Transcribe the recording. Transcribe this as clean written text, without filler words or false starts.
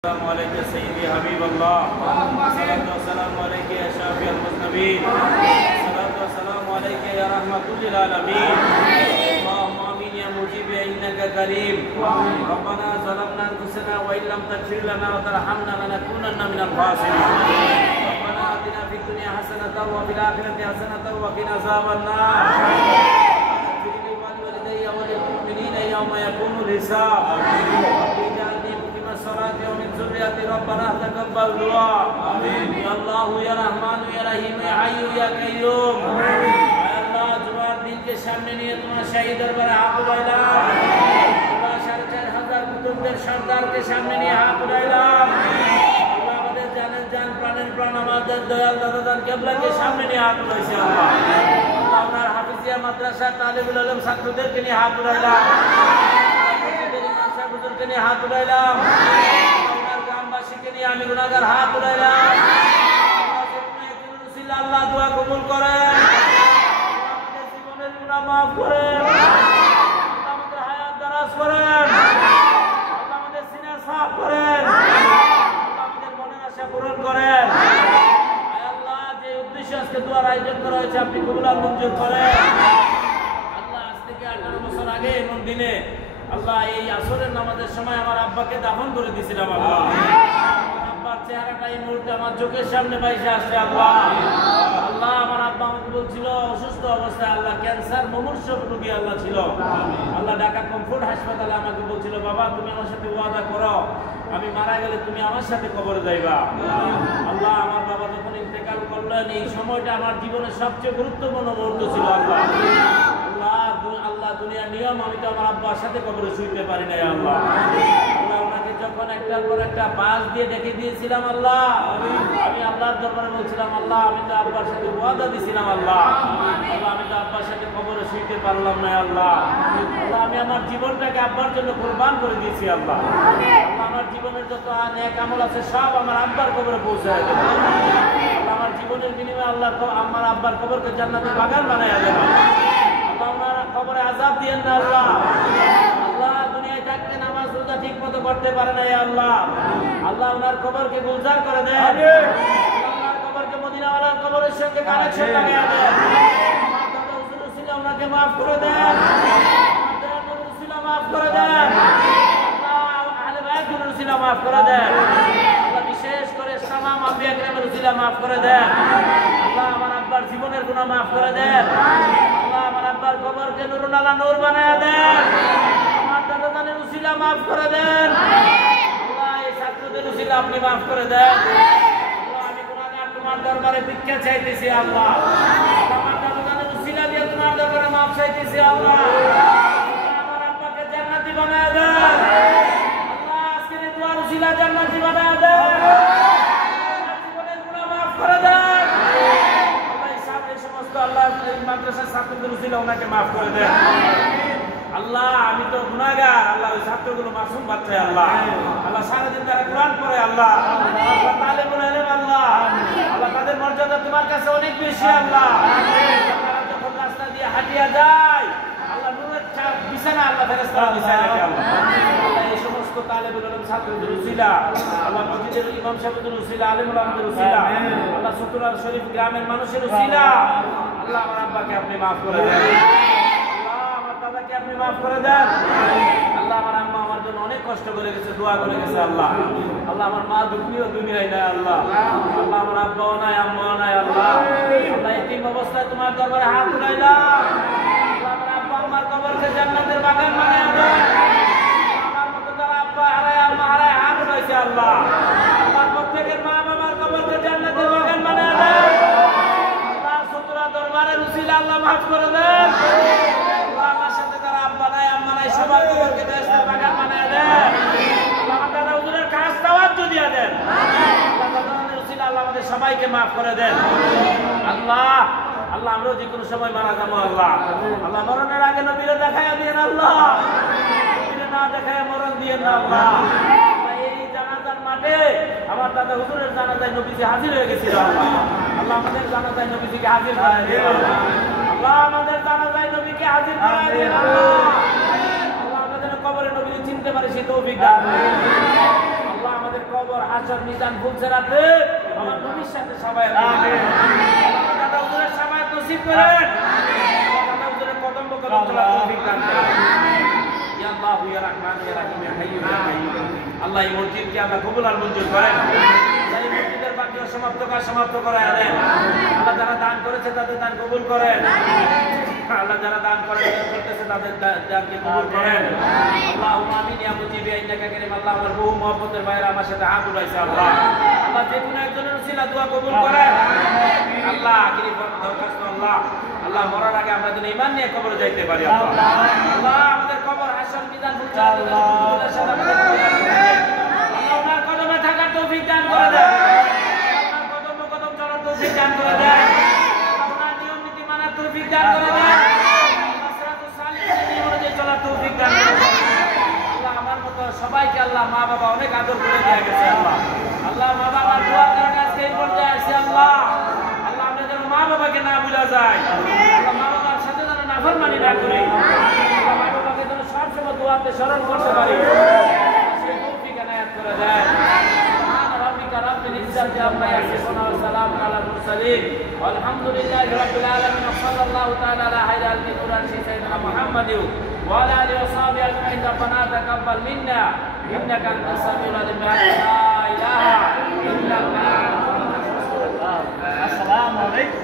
السلام عليك سيدي حبيب الله الصلاة والسلام عليك يا شافي المذنبين الصلاة والسلام عليك يا رحمة للعالمين اللهم آمين يا مجيب إنك كريم ربنا ظلمنا أنفسنا وإن لم تغفر لنا وترحمنا لنكونن من الخاسرين ربنا آتنا في الدنيا حسنة وفي الآخرة حسنة وقنا عذاب النار اغفر لي ولوالدي وللمؤمنين يوم يقوم الحساب ومن ذريتي ربنا تقبل دعاء يا الله يا رحمن يا رحيم يا حي يا قيوم আল্লাহ জুমার দিনকে সামনে নিয়ে তোমার শাহী দরবারে হাত উঠাইলাম আল্লাহ ৪,৫০০ কুতুবদের সর্দারকে সামনে নিয়ে হাত উঠাইলাম আল্লাহ আমাদের জানের জান প্রাণের প্রাণ আমাদের দয়াল দাদা জান কিবলাকে সামনে নিয়ে হাত উঠাইছি আল্লাহ আল্লাহ ওনার হাফিজিয়া মাদ্রাসা তালিবুল ইলম ছাত্রদেরকে নিয়ে হাত উঠাইলাম বুজুর্গকে নিয়ে হাত উঠাইলাম ওনার গ্রামবাসীকে নিয়ে আমি গুনাহগার হাত উঠাইলাম আল্লাহ দোয়া কবুল করেন আমাদের জীবনের গুনাহ মাফ করেন আমাদের হায়াত দারাজ করেন আমাদের সিনা সাফ করেন আমাদের মনের আশা পূরণ করেন আল্লাহ যে উদ্দেশ্যে আজকে দোয়ার আয়োজন করা হয়েছে আপনি কবুল আর মঞ্জুর করেন আল্লাহ আজ থেকে 18 বছর আগে এমন দিনে আল্লাহ এই আসরের নামাজের সময় আমার আব্বাকে দাফন করে দিয়েছিলাম আল্লাহ আমার আব্বার চেহারাটা এই মুহূর্তে আমার চোখের সামনে বাইসে আসছে আল্লাহ আল্লাহ আমার আব্বা আমাকে বলছিল অসুস্থ অবস্থায় আল্লাহ ক্যান্সার মুমূর্ষ রোগী আল্লাহ ছিল আল্লাহ ঢাকা কমফোর্ট হাসপাতালে আমাকে বলছিল বাবা তুমি আমার সাথে ওয়াদা করো আমি মারা গেলে তুমি আমার সাথে কবরে যাইবা আল্লাহ আমার বাবা যখন ইন্তেকাল করলেন এই সময়টা আমার জীবনের সবচেয়ে গুরুত্বপূর্ণ মুহূর্ত ছিল আল্লাহ আল্লাহ দুনিয়ার নিয়ম আমি তো আমার আব্বার সাথে কবরে শুইতে পারি না আল্লাহ আল্লাহ ওনাকে যখন একটার পর একটা বাস দিয়ে ডেকে দিয়েছিলাম আল্লাহ আমি আল্লাহর দরবারে বলছিলাম আল্লাহ আমি তো আব্বার সাথে ওয়াদা দিয়েছিলাম আল্লাহ আল্লাহ আমি তো আব্বার সাথে কবরে শুইতে পারলাম না আল্লাহ আল্লাহ আমি আমার জীবনটাকে আব্বার জন্য কুরবান করে দিয়েছি আল্লাহ আল্লাহ আমার জীবনের যত নেক আমল আছে সব আমার আব্বার কবরে পৌঁছায় দেব আল্লাহ আমার জীবনের বিনিময়ে আল্লাহ আমার আব্বার কবরকে জান্নাতের বাগান বানায় দেব কবরে আযাব দিয়েন না আল্লাহ আল্লাহ দুনিয়ায় থাকতে নামাজ রোজা ঠিকমতো করতে পারে না আল্লাহ আল্লাহ ওনার কবরকে গুলজার করে দেন ওনার কবরকে মদিনাওয়ালার কবরের সঙ্গে কানেকশন লাগিয়ে দেন দাদা হুজুর উসিলা ওনাকে maaf করে দেন আমাদের নবী উসিলা maaf করে দেন আল্লাহ আহলে বাইতের উসিলা maaf করে দেন আল্লাহ বিশেষ করে তামাম আম্বিয়া কেরামের উসিলা maaf করে দেন আল্লাহ আমার আব্বার জীবনের গুনাহ maaf করে দেন আমার আব্বার কবরকে নূরুল আলা নূর বানায়া দেন আমার দাদা জানের উসিলা maaf করে দেন আল্লাহ এই ছাত্রদের উসিলা আপনি maaf করে দেন আল্লাহ আমি গুনাহগার তোমার দরবারে ভিক্ষা চাইতেছি আল্লাহ আমার দাদা জানের উসিলা দিয়ে তোমার দরবারে maaf চাইতেছি আল্লাহ আমার আব্বাকে জান্নাতি বানায়া দেন আল্লাহ আজকের এই দোয়ার উসিলা জান্নাতি বানায়া দেন জীবনের গুনাহ maaf করে দেন আল্লাহ মাদ্রাসার ছাত্রদের উসিলা ওনাকে maaf করে দেন আল্লাহ আমি তো গুনাহগার আল্লাহ ওই ছাত্রগুলো মাসুম বাচ্চা আল্লাহ আল্লাহ সারাদিন তারা কোরআন পড়ে আল্লাহ আল্লাহ তালিবুল ইলম আল্লাহ আল্লাহ তাদের মর্যাদা তোমার কাছে অনেক বেশি আল্লাহ তারা যখন রাস্তা দিয়ে হাঁটিয়া যায় আল্লাহ নূরের বিছানা আল্লাহ ফেরেশতারা বিছায় রাখে আল্লাহ আল্লাহ এই সমস্ত তালিবুল ইলম ছাত্রদের উসিলা আল্লাহ মসজিদের ইমাম সাহেবদের উসিলা আলেমুল আমাদের উসিলা আল্লাহ সতুরার শরীফ গ্রামের মানুষের উসিলা আল্লাহ আমার আব্বাকে আপনি maaf করে দেন আল্লাহ আমার দাদাকে আপনি maaf করে দেন আল্লাহ আমার আম্মা আমার জন্য অনেক কষ্ট করে গেছে দোয়া করে গেছে আল্লাহ আল্লাহ আমার মা দুনিয়ায় নাই আল্লাহ আল্লাহ আমার আব্বাও নাই আম্মাও নাই আল্লাহ আল্লাহ এতিম অবস্থায় তোমার দরবারে হাত উঠাইলাম আল্লাহ আমার আব্বা আম্মার কবরকে জান্নাতের বাগান বানায় দেন আমার মতো যারা আব্বা হারায় আম্মা হারায় হাত উঠাইছে আল্লাহ আল্লাহ প্রত্যেকের মা বাবার কবরকে জান্নাতের বাগান বানায় দেন দরবারের উসিলা আল্লাহ maaf করে দেন আল্লাহ আমার সাথে যারা আব্বা নাই আম্মা নাই সবার কবরকে জান্নাতের বাগান বানায় দেন আল্লাহ আমার দাদা হুজুরের খাস তাওয়াজ্জু দিয়ে দেন আল্লাহ দাদাদের উসিলা আল্লাহ আমাদের সবাইকে maaf করে দেন আল্লাহ আল্লাহ আমরা যে কোনো সময় মারা যাবো আল্লাহ আল্লাহ মরণের আগে নবীরে দেখায়া দিয়েন আল্লাহ নবীরে না দেখায়া মরণ দিয়েন না আল্লাহ এই জানাজার মাঠে আমার দাদা হুজুরের জানাজায় নবীজি হাজির হয়ে গেছিল আল্লাহ আমাদের জানাজায় নবীজিকে হাজির করায় দিন আল্লাহ আমাদের জানাজায় নবীকে হাজির করায় দিন আল্লাহ আমাদের কবরে নবীজি চিনতে পারে সে তৌফিক দান আল্লাহ আমাদের কবর হাসর মিজান ফুলসেরাতে আমার নবীর সাথে সবাই আমিন দাদা হুজুরের সবাই নসিব করেন দাদা হুজুরের কদম বকদম চলার তৌফিক দান করেন ইয়া আল্লাহ ইয়া রহমান ইয়া রহিম ইয়া হাইয়্যু ইয়া কাইয়্যুম আল্লাহ এই মসজিদকে আল্লাহ কবুল আর মঞ্জুর করেন এই মসজিদের বাকিও সমাপ্ত করায় দেন আল্লাহ যারা দান করেছে তাদের দান কবুল করেন আল্লাহ যারা দান করতেছে তাদের দানকে কবুল করেন আল্লাহুম্মা আমিন ইয়া মুজিবি ইন্নাকা কারীম আল্লাহ আমার বহু মহব্বতের ভাইরা আমার সাথে হাত উঠাইছে আল্লাহ আল্লাহ যে কোনো একজনের উসিলা দোয়া কবুল করেন আল্লাহ আখিরি দরখাস্ত আল্লাহ মরার আগে আমরা যেন ঈমান নিয়ে কবরে যাইতে পারি আল্লাহ আমাদের কবর হাসর মিজান আল্লাহ ওনার কদমে থাকার তৌফিক দান করে দেন ওনার কদম চলার তৌফিক দান করে দেন ওনার নিয়ম নীতি মানার তৌফিক দান করে দেন সিরাতুস সালিহিনের নিয়ম অনুযায়ী চলার তৌফিক দান করে দেন আল্লাহ আমার মতো সবাইকে আল্লাহ মা বাবা অনেক আদর করে দিয়ে গেছে আল্লাহ মা বাবার দোয়ার কারণে আজকে এই পর্যায়ে আসি আল্লাহ আমরা যেন মা বাবাকে না ভুলা যায় আল্লাহ মা বাবার সাথে যেন নাফরমানি না করি আল্লাহ মা বাবাকে যেন সবসময় দোয়াতে স্মরণ করতে পারি সে তৌফিক এনায়েত করে দেন সুবহান রাব্বিকা রাব্বিল ইজ্জাতি আম্মা ইয়াসিফুন ওয়া সালামুন আলাল মুরসালিন ওয়ালহামদুলিল্লাহি রাব্বিল আলামিন ওয়া সাল্লাল্লাহু তাআলা আলা হাইরাল কুরআনি সাইয়্যিদিনা মুহাম্মাদিন ওয়া আলা আলিহি ওয়া সাহবিহি আজমাইন রব্বানা তাকাব্বাল মিন্না ইন্নাকা আনতাস সামিউল আলিম লা ইলাহা ইল্লা আনতা আসসালামু আলাইকুম